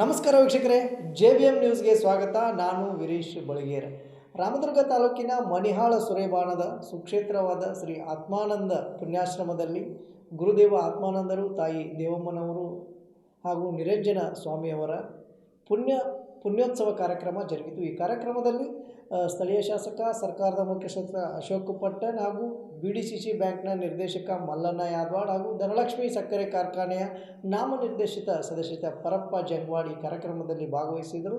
ನಮಸ್ಕಾರ ವೀಕ್ಷಕರೇ, J B M ನ್ಯೂಸ್ಗೆ ಸ್ವಾಗತ. ನಾನು ವಿರೀಶ್ ಬಳಗೇರ್. ರಾಮದುರ್ಗ ತಾಲೂಕಿನ ಮಣಿಹಾಳ ಸುರೇಬಾಣದ ಸುಕ್ಷೇತ್ರವಾದ ಶ್ರೀ ಆತ್ಮಾನಂದ ಪುಣ್ಯಾಶ್ರಮದಲ್ಲಿ ಗುರುದೇವ ಆತ್ಮಾನಂದರು, ತಾಯಿ ದೇವಮ್ಮನವರು ಹಾಗೂ ನಿರಂಜನ ಸ್ವಾಮಿಯವರ ಪುಣ್ಯ ಪುಣ್ಯೋತ್ಸವ ಕಾರ್ಯಕ್ರಮ ಜರುಗಿತು. ಈ ಕಾರ್ಯಕ್ರಮದಲ್ಲಿ ಸ್ಥಳೀಯ ಶಾಸಕ, ಸರ್ಕಾರದ ಮುಖ್ಯಸ್ಥರ ಅಶೋಕ್ ಪಟ್ಟಣ್ ಹಾಗೂ ಬಿ ಡಿ ಸಿ ಸಿ ಬ್ಯಾಂಕ್ನ ನಿರ್ದೇಶಕ ಮಲ್ಲಣ್ಣ ಯಾದವಾಡ್ ಹಾಗೂ ಧನಲಕ್ಷ್ಮಿ ಸಕ್ಕರೆ ಕಾರ್ಖಾನೆಯ ನಾಮನಿರ್ದೇಶಿತ ಸದಸ್ಯತ ಪರಪ್ಪ ಜಂಗ್ವಾಡಿ ಕಾರ್ಯಕ್ರಮದಲ್ಲಿ ಭಾಗವಹಿಸಿದರು.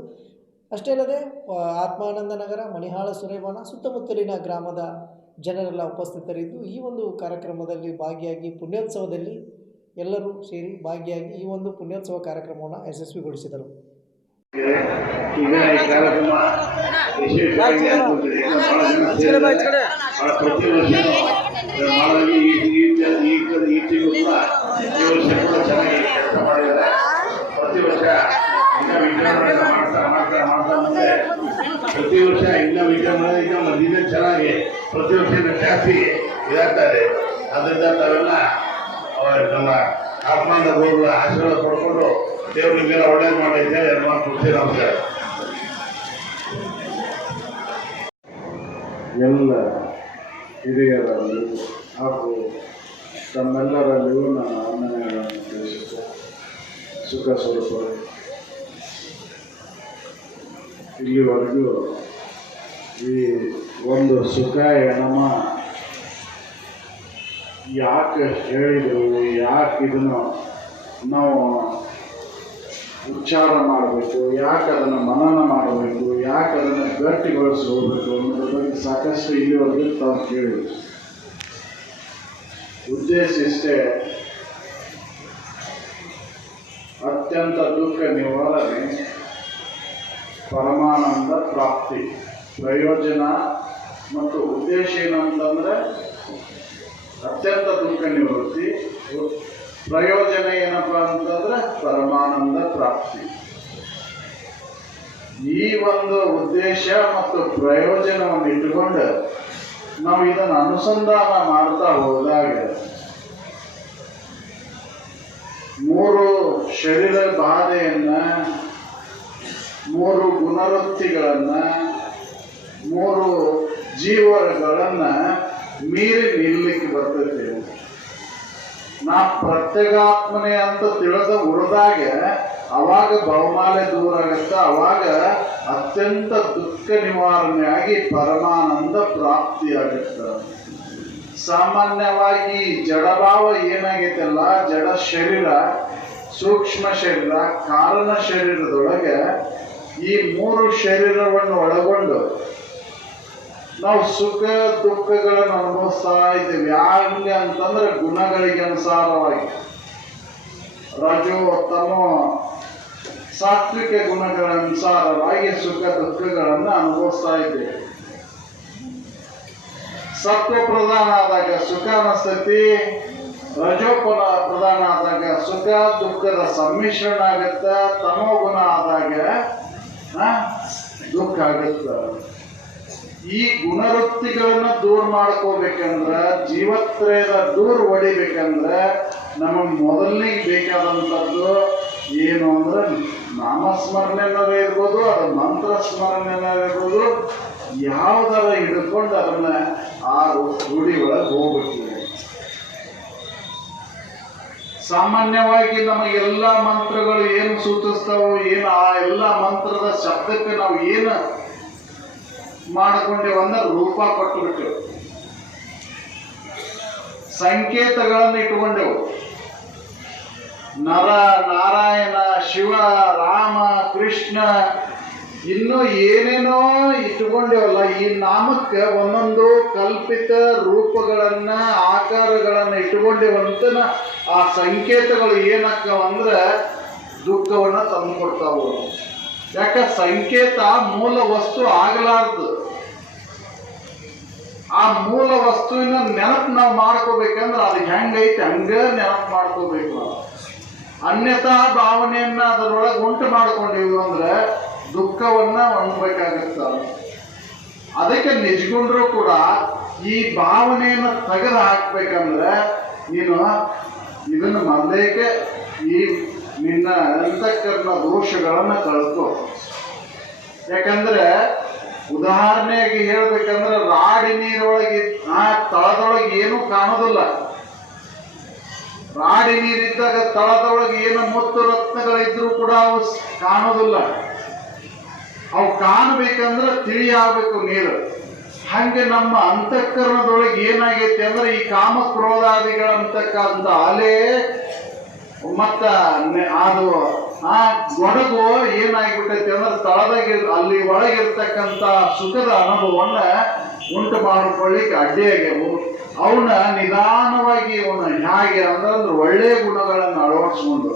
ಅಷ್ಟೇ ಅಲ್ಲದೆ ಆತ್ಮಾನಂದ ನಗರ ಮಣಿಹಾಳ, ಸುರೇವಾಣ ಸುತ್ತಮುತ್ತಲಿನ ಗ್ರಾಮದ ಜನರೆಲ್ಲ ಉಪಸ್ಥಿತರಿದ್ದು, ಈ ಒಂದು ಕಾರ್ಯಕ್ರಮದಲ್ಲಿ ಭಾಗಿಯಾಗಿ ಪುಣ್ಯೋತ್ಸವದಲ್ಲಿ ಎಲ್ಲರೂ ಸೇರಿ ಭಾಗಿಯಾಗಿ ಈ ಒಂದು ಪುಣ್ಯೋತ್ಸವ ಕಾರ್ಯಕ್ರಮವನ್ನು ಯಶಸ್ವಿಗೊಳಿಸಿದರು. ಈಗ ಈ ಪ್ರತಿ ವರ್ಷ ಈ ಈ ಈ ತಿಂಗಳು ಕೂಡ ಕೂಡ ಚೆನ್ನಾಗಿ ಕೆಲಸ ಮಾಡಿದ್ದಾರೆ ಪ್ರತಿ ವರ್ಷ ಇನ್ನ ವಿಜೃಂಭಣೆಯಿಂದ ಮಾಡ್ತಾ ಮಾಡ್ತಾ ಮಾಡ್ತಾ ಮುಂದೆ ಪ್ರತಿ ವರ್ಷ ಇನ್ನ ವಿಜೃಂಭಣೆ ಇನ್ನ ಮಧ್ಯದ ಚೆನ್ನಾಗಿ ಪ್ರತಿ ವರ್ಷ ಜಾಸ್ತಿ ಇದಾಗ್ತಾರೆ ಇದೆ ಅದರಿಂದ ತಾವೆಲ್ಲ ನಮ್ಮ ಆತ್ಮಾನ ಗೌರವ ಆಶೀರ್ವಾದ ಪಡ್ಕೊಂಡು ದೇವ್ರ ನಿಮ್ಗೆಲ್ಲ ಒಳ್ಳೇದು ಮಾಡಿದ್ದೆ ಎಲ್ಲ ಖುಷಿ ಅಂತ ಎಲ್ಲ ಹಿರಿಯರಲ್ಲಿ ಹಾಗೂ ತಮ್ಮೆಲ್ಲರಲ್ಲಿಯೂ ನಾನು ವಂದನೆಗಳನ್ನು ತಿಳಿಸುತ್ತೆ ಸುಖ ಸ್ವಲ್ಪ ಇಲ್ಲಿವರೆಗೂ ಈ ಒಂದು ಸುಖ ಎಣಮ ಯಾಕೆ ಹೇಳಿದರು ಯಾಕೆ ಇದನ್ನು ನಾವು ಉಚ್ಚಾರ ಮಾಡಬೇಕು, ಯಾಕೆ ಅದನ್ನು ಮನನ ಮಾಡಬೇಕು, ಯಾಕೆ ಅದನ್ನು ಗಟ್ಟಿಗೊಳಿಸ್ಕೋಬೇಕು ಅನ್ನೋದ್ರ ಬಗ್ಗೆ ಸಾಕಷ್ಟು ಇಲ್ಲಿವರೆಗೂ ತಾವು ಕೇಳಿದ್ರು. ಉದ್ದೇಶ ಇಷ್ಟೇ, ಅತ್ಯಂತ ದುಃಖ ನಿವಾರಣೆ, ಪರಮಾನಂದ ಪ್ರಾಪ್ತಿ, ಪ್ರಯೋಜನ ಮತ್ತು ಉದ್ದೇಶ ಏನಂತಂದರೆ, ಅತ್ಯಂತ ದುಃಖ ನಿವೃತ್ತಿ ಪ್ರಯೋಜನ ಏನಪ್ಪ ಅಂತಂದ್ರೆ ಪರಮಾನಂದ ಪ್ರಾಪ್ತಿ. ಈ ಒಂದು ಉದ್ದೇಶ ಮತ್ತು ಪ್ರಯೋಜನವನ್ನು ಇಟ್ಟುಕೊಂಡು ನಾವು ಇದನ್ನು ಅನುಸಂಧಾನ ಮಾಡ್ತಾ ಹೋದಾಗ ಮೂರು ಶರೀರ ಬಾಧೆಯನ್ನ, ಮೂರು ಗುಣವೃತ್ತಿಗಳನ್ನ, ಮೂರು ಜೀವನಗಳನ್ನ ಮೀರಿ ನಿಲ್ಲಕ್ಕೆ ಬರ್ತೈತೆ ನಾ ಪ್ರತ್ಯೇಗಾತ್ಮನೆ ಅಂತ ತಿಳಿದ ಉಳಿದಾಗ ಅವಾಗ ಬಹುಮಾಲೆ ದೂರ ಆಗತ್ತ ಅವಾಗ ಅತ್ಯಂತ ದುಃಖ ನಿವಾರಣೆಯಾಗಿ ಪರಮಾನಂದ ಪ್ರಾಪ್ತಿಯಾಗತ್ತ ಸಾಮಾನ್ಯವಾಗಿ ಜಡಭಾವ ಏನಾಗೈತಲ್ಲ, ಜಡ ಶರೀರ, ಸೂಕ್ಷ್ಮ ಶರೀರ, ಕಾರಣ ಶರೀರದೊಳಗೆ ಈ ಮೂರು ಶರೀರವನ್ನು ಒಳಗೊಂಡು ನಾವು ಸುಖ ದುಃಖಗಳನ್ನು ಅನುಭವಿಸ್ತಾ ಇದ್ದೇವೆ. ಯಾಕೆ ಅಂತಂದ್ರೆ ಗುಣಗಳಿಗೆ ಅನುಸಾರವಾಗಿ. ರಜೋ ತಮೋ ಸಾತ್ವಿಕ ಗುಣಗಳ ಅನುಸಾರವಾಗಿ ಸುಖ ದುಃಖಗಳನ್ನು ಅನುಭವಿಸ್ತಾ ಇದ್ದೇವೆ. ಸತ್ವ ಪ್ರಧಾನ ಆದಾಗ ಸುಖ ಅನಿಸ್ತೈತಿ. ರಜೋಪನ ಪ್ರಧಾನ ಆದಾಗ ಸುಖ ದುಃಖದ ಸಮ್ಮಿಶ್ರಣ ಆಗುತ್ತೆ. ತಮೋ ಗುಣ ಆದಾಗ ದುಃಖ ಆಗತ್ತ. ಈ ಗುಣವೃತ್ತಿಗಳನ್ನ ದೂರ ಮಾಡ್ಕೋಬೇಕಂದ್ರ, ಜೀವತ್ರಯದ ದೂರ ಹೊಡಿಬೇಕಂದ್ರ ನಮಗ್ ಮೊದಲಿಗೆ ಬೇಕಾದಂಥದ್ದು ಏನು ಅಂದ್ರೆ ನಾಮಸ್ಮರಣೆನಾರ ಇರ್ಬೋದು, ಅದು ಮಂತ್ರ ಸ್ಮರಣೆನೇ ಇರ್ಬೋದು, ಯಾವ್ದಾರ ಹಿಡ್ಕೊಂಡು ಅದನ್ನ ಆ ರೂಢಿ ಒಳಗೆ ಹೋಗ್ಬಿಟ್ಟಿದೆ ಸಾಮಾನ್ಯವಾಗಿ ನಮಗೆಲ್ಲ ಮಂತ್ರಗಳು ಏನು ಸೂಚಿಸ್ತಾವೋ, ಏನು ಆ ಎಲ್ಲ ಮಂತ್ರದ ಶಬ್ದಕ್ಕೆ ನಾವು ಏನು ಮಾಡಿಕೊಂಡೇವು ರೂಪ ರೂಪ ಕೊಟ್ಟುಬಿಟ್ಟು ಸಂಕೇತಗಳನ್ನು ಇಟ್ಟುಕೊಂಡೆವು. ನರ, ನಾರಾಯಣ, ಶಿವ, ರಾಮ, ಕೃಷ್ಣ, ಇನ್ನು ಏನೇನೋ ಇಟ್ಟುಕೊಂಡೇವಲ್ಲ, ಈ ನಾಮಕ್ಕೆ ಒಂದೊಂದು ಕಲ್ಪಿತ ರೂಪಗಳನ್ನ, ಆಕಾರಗಳನ್ನು ಇಟ್ಟುಕೊಂಡೇವಂತ ಆ ಸಂಕೇತಗಳು ಏನಕ್ಕವಂದ್ರೆ ದುಃಖವನ್ನ ತಂದು ಕೊಡ್ತಾವು. ಯಾಕ ಸಂಕೇತ ಮೂಲ ವಸ್ತು ಆಗಲಾರ್ದು? ಆ ಮೂಲ ವಸ್ತುವಿನ ನೆನಪು ನಾವು ಮಾಡ್ಕೋಬೇಕಂದ್ರೆ ಅದು ಹೆಂಗೈತೆ? ಹಂಗ ನೆನಪು ಮಾಡ್ಕೋಬೇಕು ಅನ್ಯತಾ ಭಾವನೆಯನ್ನ ಅದರೊಳಗೆ ಉಂಟು ಮಾಡ್ಕೊಂಡಿವಿ ಅಂದ್ರೆ ದುಃಖವನ್ನ ಹೊಂದಬೇಕಾಗತ್ತ ಅದಕ್ಕೆ ನಿಜಗೊಂಡ್ರು ಕೂಡ ಈ ಭಾವನೆಯನ್ನು ತೆಗೆದು ಹಾಕ್ಬೇಕಂದ್ರೆ ನೀನು ಇದನ್ನು ಮೊದಲೇಕೆ ಈ ನಿನ್ನ ಅಂತಃಕರಣ ದೋಷಗಳನ್ನ ಕಳ್ಕೊ ಯಾಕಂದ್ರೆ ಉದಾಹರಣೆಗೆ ಹೇಳ್ಬೇಕಂದ್ರೆ ರಾಡಿ ನೀರೊಳಗೆ, ಆ ತಳದೊಳಗೆ ಏನು ಕಾಣೋದಿಲ್ಲ. ರಾಡಿ ನೀರಿದ್ದಾಗ ತಳದೊಳಗೆ ಏನು ಮುತ್ತು ರತ್ನಗಳಿದ್ರು ಕೂಡ ಅವು ಕಾಣೋದಿಲ್ಲ. ಅವು ಕಾಣಬೇಕಂದ್ರೆ ತಿಳಿಯಾಗಬೇಕು ನೀರು. ಹಂಗೆ ನಮ್ಮ ಅಂತಃಕರಣದೊಳಗೆ ಏನಾಗೈತೆ ಅಂದ್ರೆ ಈ ಕಾಮ ಕ್ರೋಧಾದಿಗಳಂತಕ್ಕಂಥ ಅಲೆ ಮತ್ತ ಅದು ಆ ಗೊಡಗು ಏನಾಗ್ಬಿಟ್ಟೈತಿ ಅಂದ್ರೆ ತಳದಾಗ ಅಲ್ಲಿ ಒಳಗಿರ್ತಕ್ಕಂತ ಸುಖದ ಅನುಭವವನ್ನ ಉಂಟು ಮಾಡಿಕೊಳ್ಳಿಕ್ಕೆ ಅಡ್ಡಿಯಾಗ್ಯವು ಅವನ್ನ ನಿಧಾನವಾಗಿ ಅವನ ಹೇಗೆ ಅಂದ್ರೆ ಒಳ್ಳೆಯ ಗುಣಗಳನ್ನು ಅಳವಡಿಸ್ಕೊಂಡು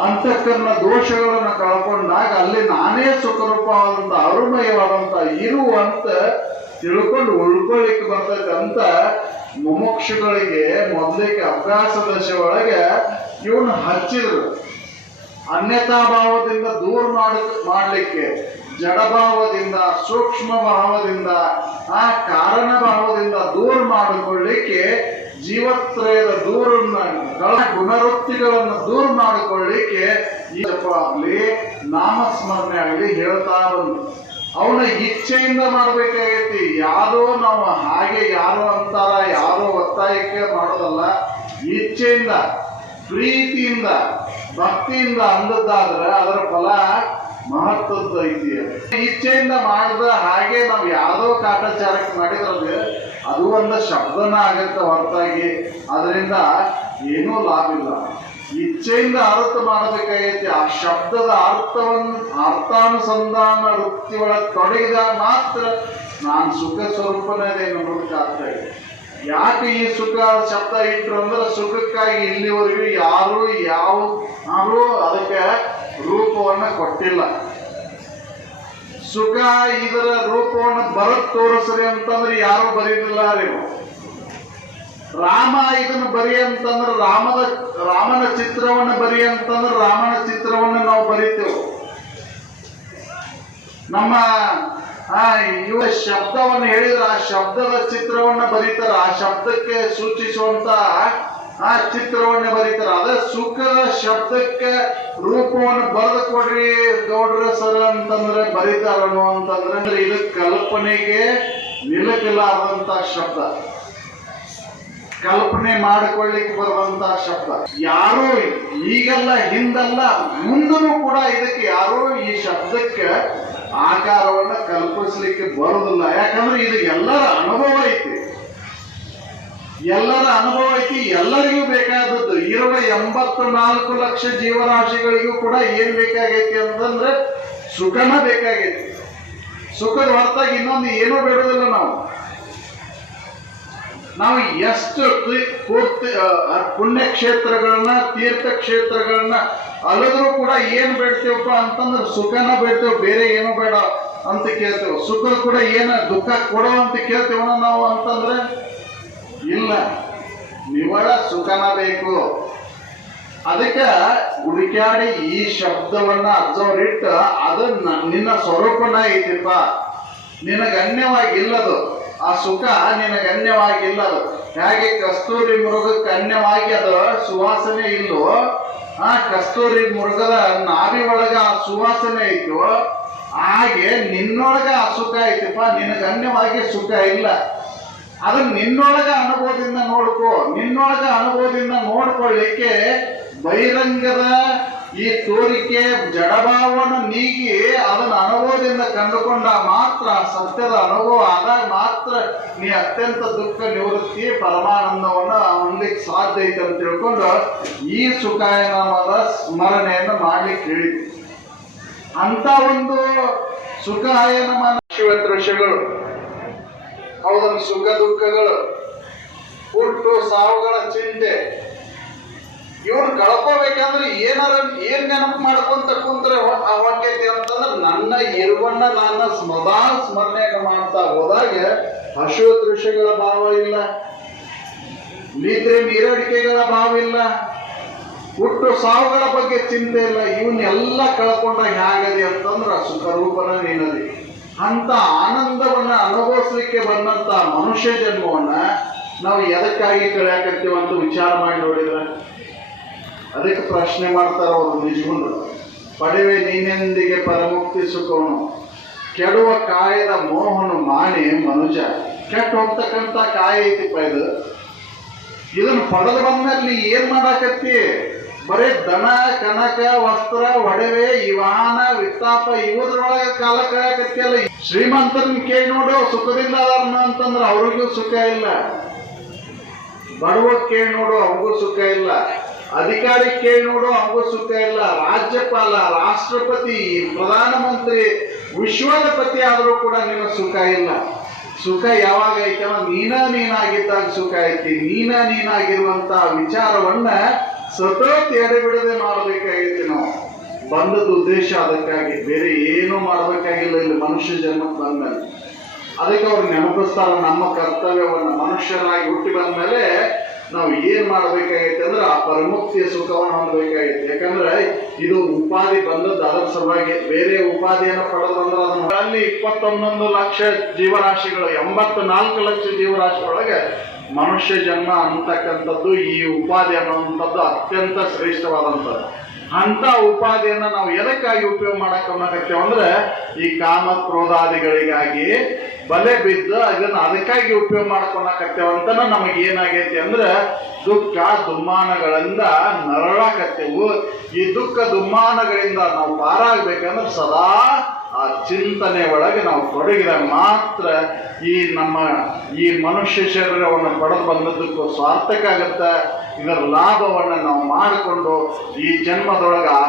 ಅಂತಕ್ಕನ್ನ ದೋಷಗಳನ್ನು ಕಳ್ಕೊಂಡಾಗ ಅಲ್ಲಿ ನಾನೇ ಸುಖರೂಪವಾದಂತ ಅರುಮಯವಾದಂತ ಇರು ಅಂತ ತಿಳ್ಕೊಂಡು ಉಳ್ಕೊಳ್ಳಿಕ್ಕೆ ಬರ್ತೈತೆ ಅಂತ ಮುಮುಕ್ಷುಗಳಿಗೆ ಅಭ್ಯಾಸ ದಶೆ ಒಳಗೆ ಇವನು ಹಚ್ಚಿದ್ರು. ಅನ್ಯತಾ ಭಾವದಿಂದ ದೂರ ಮಾಡ, ಮಾಡಲಿಕ್ಕೆ, ಜಡಭಾವದಿಂದ ಸೂಕ್ಷ್ಮ ಭಾವದಿಂದ ಆ ಕಾರಣ ಭಾವದಿಂದ ದೂರ ಮಾಡಿಕೊಳ್ಳಿಕ್ಕೆ ಜೀವತ್ರಯದ ದೂರನ್ನ ಗಳ ಗುಣವೃತ್ತಿಗಳನ್ನು ದೂರ ಮಾಡಿಕೊಳ್ಳಿಕ್ಕೆ ಈ ಆಗ್ಲಿ ನಾಮಸ್ಮರಣೆ ಆಗಲಿ ಹೇಳ್ತಾ ಬಂದು ಅವನ ಇಚ್ಛೆಯಿಂದ ಮಾಡ್ಬೇಕಾಗೈತಿ. ಯಾರೋ ನಾವು ಹಾಗೆ ಯಾರೋ ಅಂತಾರ, ಯಾರೋ ಒತ್ತಾಯಕ್ಕೆ ಮಾಡೋದಲ್ಲ. ಇಚ್ಛೆಯಿಂದ, ಪ್ರೀತಿಯಿಂದ, ಭಕ್ತಿಯಿಂದ ಅಂದದ್ದಾದ್ರೆ ಅದರ ಫಲ ಮಹತ್ವದ ಐತಿ ಇಚ್ಛೆಯಿಂದ ಮಾಡಿದ ಹಾಗೆ ನಾವು ಯಾವುದೋ ಕಾಟಾಚಾರಕ್ಕೆ ಮಾಡಿದ್ರೆ ಅದು ಒಂದು ಶಬ್ದನ ಆಗತ್ತೆ ಹೊರತಾಗಿ. ಅದರಿಂದ ಏನೂ ಲಾಭ ಇಲ್ಲ. ಇಚ್ಛೆಯಿಂದ ಅರ್ಥ ಮಾಡಬೇಕಾಗೈತಿ. ಆ ಶಬ್ದದ ಅರ್ಥವನ್ನು ಅರ್ಥಾನುಸಂಧಾನ ವೃತ್ತಿ ಒಳಗೆ ತೊಡಗಿದಾಗ ಮಾತ್ರ ನಾನು ಸುಖ ಸ್ವರೂಪನೇ ನೋಡಕ್ಕಾಗ್ತಾ ಇದೆ ಯಾಕೆ ಈ ಸುಖ ಶಬ್ದ ಇಟ್ರು ಅಂದ್ರೆ ಸುಖಕ್ಕಾಗಿ ಇಲ್ಲಿವರೆಗೂ ಯಾರು ಯಾವ ಯಾರು ಅದಕ್ಕೆ ರೂಪವನ್ನ ಕೊಟ್ಟಿಲ್ಲ. ಸುಖ ಇದರ ರೂಪವನ್ನು ಬರತ್ ತೋರಿಸ್ರಿ ಅಂತಂದ್ರೆ ಯಾರು ಬರೀದಿಲ್ಲ ನೀವು ರಾಮ ಇದನ್ನು ಬರಿ ಅಂತಂದ್ರೆ ರಾಮದ ರಾಮನ ಚಿತ್ರವನ್ನು ಬರಿ ಅಂತಂದ್ರೆ ರಾಮನ ಚಿತ್ರವನ್ನು ನಾವು ಬರಿತೇವೆ. ನಮ್ಮ ಇವ ಶಬ್ದವನ್ನು ಹೇಳಿದ್ರೆ ಆ ಶಬ್ದದ ಚಿತ್ರವನ್ನು ಬರೀತಾರ. ಆ ಶಬ್ದಕ್ಕೆ ಸೂಚಿಸುವಂತ, ಆ ಚಿತ್ರವನ್ನು ಬರೀತಾರೆ. ಅದ ಸುಖದ ಶಬ್ದಕ್ಕೆ ರೂಪವನ್ನು ಬರೆದು ಕೊಡ್ರಿ ಗೌಡ್ರ ಸರ್ ಅಂತಂದ್ರೆ ಬರೀತಾರನು ಅಂತಂದ್ರೆ ಇದು ಕಲ್ಪನೆಗೆ ನಿಲುಕಿಲಾರದಂತ ಶಬ್ದ. ಕಲ್ಪನೆ ಮಾಡಿಕೊಳ್ಳಿಕ್ಕೆ ಬರುವಂತ ಶಬ್ದ. ಯಾರು ಈಗಲ್ಲ, ಹಿಂದಲ್ಲ ಮುಂದೂ ಕೂಡ ಇದಕ್ಕೆ ಯಾರು ಈ ಶಬ್ದಕ್ಕೆ ಆಕಾರವನ್ನ ಕಲ್ಪಿಸ್ಲಿಕ್ಕೆ ಬರುದಿಲ್ಲ. ಯಾಕಂದ್ರೆ ಇದು ಎಲ್ಲರ ಅನುಭವ ಐತಿ. ಎಲ್ಲರ ಅನುಭವ ಐತಿ. ಎಲ್ಲರಿಗೂ ಬೇಕಾದದ್ದು ಇರುವ ಎಂಬತ್ತು ನಾಲ್ಕು ಲಕ್ಷ ಜೀವರಾಶಿಗಳಿಗೂ ಕೂಡ ಏನ್ ಬೇಕಾಗೈತಿ ಅಂತಂದ್ರೆ ಸುಖನ ಬೇಕಾಗೈತಿ. ಸುಖದ ಹೊರತಾಗಿ ಇನ್ನೊಂದು ಏನೂ ಬೇಡೋದಿಲ್ಲ ನಾವು. ನಾವು ಎಷ್ಟು ಪೂರ್ತಿ ಪುಣ್ಯ ಕ್ಷೇತ್ರಗಳನ್ನ ಪುಣ್ಯಕ್ಷೇತ್ರಗಳನ್ನ, ತೀರ್ಥಕ್ಷೇತ್ರಗಳನ್ನ ಅಲ್ಲದ್ರೂ ಕೂಡ ಏನ್ ಬೇಡ್ತೇವಪ್ಪ ಅಂತಂದ್ರೆ ಸುಖನ ಬೇಡ್ತೇವೆ, ಬೇರೆ ಏನು ಬೇಡ ಅಂತ ಕೇಳ್ತೇವೆ. ಸುಖ ಕೂಡ ಏನ ದುಃಖ ಕೊಡೋ ಅಂತ ಕೇಳ್ತೇವಣ ನಾವು ಅಂತಂದ್ರೆ, ಇಲ್ಲ. ನಿವಳ ಸುಖನ ಬೇಕು. ಅದಕ್ಕೆ ಹುಡುಕಾಡಿ ಈ ಶಬ್ದವನ್ನ ಅಜ್ಜವ್ರಿಟ್ಟು ಅದನ್ನ ನಿನ್ನ ಸ್ವರೂಪನ ಐತಿಪ್ಪ. ನಿನಗೆ ಅನ್ಯವಾಗಿಲ್ಲದು ಆ ಸುಖ ನಿನಗೆ ಅನ್ಯವಾಗಿಲ್ಲದು. ಹೇಗೆ ಕಸ್ತೂರಿ ಮೃಗಕ್ಕೆ ಅನ್ಯವಾಗಿ ಅದು ಸುವಾಸನೆ ಇಲ್ಲೋ, ಆ ಕಸ್ತೂರಿ ಮೃಗದ ನಾಭಿ ಒಳಗ ಆ ಸುವಾಸನೆ ಇತ್ತು, ಹಾಗೆ ನಿನ್ನೊಳಗ ಆ ಸುಖ ಐತಿಪ್ಪ, ನಿನಗೆ ಅನ್ಯವಾಗಿ ಸುಖ ಇಲ್ಲ. ಅದನ್ನ ನಿನ್ನೊಳಗ ಅನುಭವದಿಂದ ನೋಡ್ಕೋ, ನಿನ್ನೊಳಗ ಅನುಭವದಿಂದ ನೋಡ್ಕೊಳ್ಳಿಕ್ಕೆ ಬಹಿರಂಗದ ಈ ತೋರಿಕೆ ಜಡಭಾವವನ್ನು ನೀಗಿ ಅದನ್ನು ಅನುಭವದಿಂದ ಕಂಡುಕೊಂಡ ಮಾತ್ರ ಸತ್ಯದ ಅನುಭವ ಆದಾಗ ಮಾತ್ರ ನೀ ಅತ್ಯಂತ ದುಃಖ ನಿವೃತ್ತಿ ಪರಮಾನಂದವನ್ನು ಹೊಂದಲಿಕ್ಕೆ ಸಾಧ್ಯ ಐತೆ ಅಂತ ತಿಳ್ಕೊಂಡು ಈ ಸುಖಾಯನಾಮದ ಸ್ಮರಣೆಯನ್ನು ಮಾಡಲಿಕ್ಕೆ ಹೇಳಿದ್ವಿ. ಅಂತ ಒಂದು ಸುಖಾಯನಮ ಶಿವ ದೃಶ್ಯಗಳು ಅವನ ಸುಖ ದುಃಖಗಳು, ಹುಟ್ಟು ಸಾವುಗಳ ಚಿಂತೆ ಇವ್ರು ಕಳ್ಕೋಬೇಕಂದ್ರೆ ಏನಾರ ಏನ್ ನೆನಪು ಮಾಡ್ಕೊಂತ ಕುಂತ್ರೆ ಆ ವಾಕ್ಯ ಅಂತಂದ್ರೆ, ನನ್ನ ಇರುವನ್ನ ನಾನು ಸದಾ ಸ್ಮರಣೆಯನ್ನು ಮಾಡ್ತಾ ಹೋದಾಗ ಹಶು ದೃಶ್ಯಗಳ ಭಾವ ಇಲ್ಲ, ನಿದ್ರೆ ನೀರಡಿಕೆಗಳ ಭಾವ ಇಲ್ಲ, ಹುಟ್ಟು ಸಾವುಗಳ ಬಗ್ಗೆ ಚಿಂತೆ ಇಲ್ಲ ಇವನ್ನೆಲ್ಲ ಕಳ್ಕೊಂಡಾಗ ಹೇಗದೆ ಅಂತಂದ್ರೆ ಸುಖರೂಪನ ನೀನದಿ ಅಂತ ಆನಂದವನ್ನ ಅನುಭವಿಸ್ಲಿಕ್ಕೆ ಬಂದಂತ ಮನುಷ್ಯ ಜನ್ಮವನ್ನ ನಾವು ಎದಕ್ಕಾಗಿ ಕಳೆಯಕತ್ತೀವಂತ ವಿಚಾರ ಮಾಡಿ ನೋಡಿದ್ರೆ? ಅದಕ್ಕೆ ಪ್ರಶ್ನೆ ಮಾಡ್ತಾರೆ ಅವರು ನಿಜಗೊಂಡು. ಪಡೆವೆ ನೀನೆಂದಿಗೆ ಪರಮುಕ್ತಿ ಸುಖವನು ಕೆಡುವ ಕಾಯದ ಮೋಹನು ಮಾಣಿ ಮನುಜ. ಕೆಟ್ಟು ಹೋಗ್ತಕ್ಕಂಥ ಕಾಯ ಐತಿಪ್ಪ ಇದು. ಇದನ್ನ ಪಡೆದು ಬಂದ್ಮೇಲೆ ನೀ ಏನ್ ಮಾಡಾಕತ್ತಿ? ಬರೀ ದನ, ಕನಕ, ವಸ್ತ್ರ, ಒಡವೆ, ಇವಾನ, ವಿತ್ತಾಪ, ಇವುದ್ರೊಳಗೆ ಕಾಲ ಕಳೆಯಕತ್ತಿಯಲ್ಲ ಶ್ರೀಮಂತನ ಕೇಳಿ ನೋಡು, ಸುಖದಿಂದ ಅದಾರನ ಅಂತಂದ್ರೆ ಅವ್ರಿಗೂ ಸುಖ ಇಲ್ಲ. ಬಡವ ಕೇಳಿ ನೋಡು, ಅವ್ರಿಗೂ ಸುಖ ಇಲ್ಲ. ಅಧಿಕಾರಿ ಕೇಳಿ ನೋಡು ಸುಖ ಇಲ್ಲ. ರಾಜ್ಯಪಾಲ, ರಾಷ್ಟ್ರಪತಿ, ಪ್ರಧಾನಮಂತ್ರಿ ವಿಶ್ವದ ಪತಿ ಆದರೂ ಕೂಡ ನಿನ್ನ ಸುಖ ಇಲ್ಲ. ಸುಖ ಯಾವಾಗ ಐತೆ ನೀನ ನೀನಾಗಿದ್ದಾಗ ಸುಖ ಐತಿ. ನೀನ ನೀನಾಗಿರುವಂತ ವಿಚಾರವನ್ನ ಸತತ ಎಡೆಬಿಡದೆ ಮಾಡಬೇಕಾಗೈತಿ ನಾವು. ಬಂದದ ಉದ್ದೇಶ ಅದಕ್ಕಾಗಿ. ಬೇರೆ ಏನು ಮಾಡಬೇಕಾಗಿಲ್ಲ ಇಲ್ಲಿ ಮನುಷ್ಯ ಜನ್ಮಕ್ಕೆ ಬಂದ್ಮೇಲೆ. ಅದಕ್ಕೆ ಅವ್ರು ನೆನಪಿಸ್ತಾರ, ನಮ್ಮ ಕರ್ತವ್ಯವನ್ನು ಮನುಷ್ಯರಾಗಿ ಹುಟ್ಟಿ ಬಂದ್ಮೇಲೆ ನಾವು ಏನ್ ಮಾಡ್ಬೇಕಾಗೈತೆ ಅಂದ್ರೆ ಆ ಪರಮುಕ್ತಿಯ ಸುಖವನ್ನು ಹೊಂದಬೇಕಾಗೈತೆ. ಯಾಕಂದ್ರೆ ಇದು ಉಪಾಧಿ ಬಂದದ್ದು ಅದರ ಸಲುವಾಗಿ ಬೇರೆ ಉಪಾಧಿಯನ್ನು ಪಡೆದಂದ್ರೆ ಅದನ್ನ ಅಲ್ಲಿ ಇಪ್ಪತ್ತೊಂದೊಂದು ಲಕ್ಷ ಜೀವರಾಶಿಗಳು ಎಂಬತ್ತು ನಾಲ್ಕು ಲಕ್ಷ ಜೀವರಾಶಿಗಳೊಳಗೆ ಮನುಷ್ಯ ಜನ್ಮ ಅಂತಕ್ಕಂಥದ್ದು ಈ ಉಪಾಧಿ ಅನ್ನುವಂಥದ್ದು ಅತ್ಯಂತ ಶ್ರೇಷ್ಠವಾದಂಥದ್ದು. ಅಂತ ಉಪಾಧಿಯನ್ನ ನಾವು ಎದಕ್ಕಾಗಿ ಉಪಯೋಗ ಮಾಡಕ್ಕೆ ಅಂದ್ರೆ ಈ ಕಾಮ ಕ್ರೋಧಾದಿಗಳಿಗಾಗಿ ಬಲೆ ಬಿದ್ದು ಅದನ್ನ ಅದಕ್ಕಾಗಿ ಉಪಯೋಗ ಮಾಡ್ಕೊಳಕತ್ತೇವಂತ ನಮಗೆ ಏನಾಗೈತಿ ಅಂದ್ರೆ ದುಃಖ ದುಮ್ಮಾನಗಳಿಂದ ನರಳಾಕತ್ತೇವು. ಈ ದುಃಖ ದುಮ್ಮಾನಗಳಿಂದ ನಾವು ಪಾರಾಗಬೇಕಂದ್ರೆ ಸದಾ ಆ ಚಿಂತನೆ ಒಳಗೆ ನಾವು ತೊಡಗಿದಾಗ ಮಾತ್ರ ಈ ನಮ್ಮ ಈ ಮನುಷ್ಯ ಶರೀರವನ್ನು ಪಡೆದು ಬಂದದ್ದಕ್ಕೂ ಸಾರ್ಥಕ ಆಗುತ್ತೆ. ಇದರ ಲಾಭವನ್ನು ನಾವು ಮಾಡಿಕೊಂಡು ಈ ಜನ್ಮದೊಳಗೆ ಆ